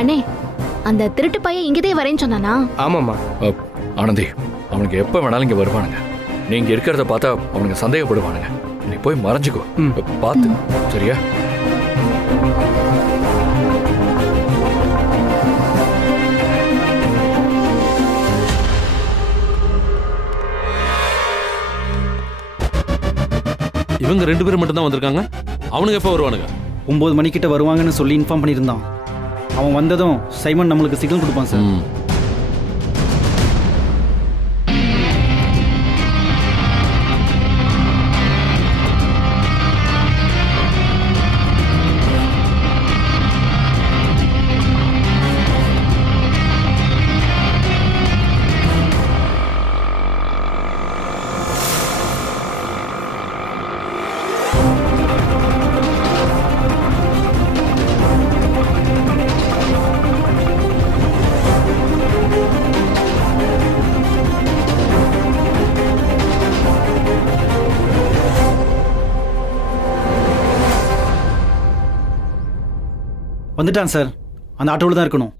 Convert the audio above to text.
அண்ணே, அந்த திருட்டு பையன் இங்கதே வரேன்னு சொன்னானா? ஆமாம்மா. ஆனந்தி, அவனுக்கு எப்ப வேணாலும் இங்க வருவானுங்க. நீங்க இருக்கிறத பார்த்தா அவனுக்கு சந்தேகப்படுவானுங்க. நீ போய் மறைஞ்சுக்கோ. பார்த்து, சரியா? இவங்க 2 பேரும் மட்டும் தான் வந்திருக்காங்க. அவனுக்கு எப்போ வருவானுங்க? 9 மணிக்கிட்ட வருவாங்கன்னு சொல்லி இன்ஃபார்ம் பண்ணியிருந்தான். அவன் வந்ததும் சைமன் நம்மளுக்கு சிக்னல் கொடுப்பான் சார். வந்துட்டான் சார். அந்த ஆட்டோவில் தான் இருக்கணும்.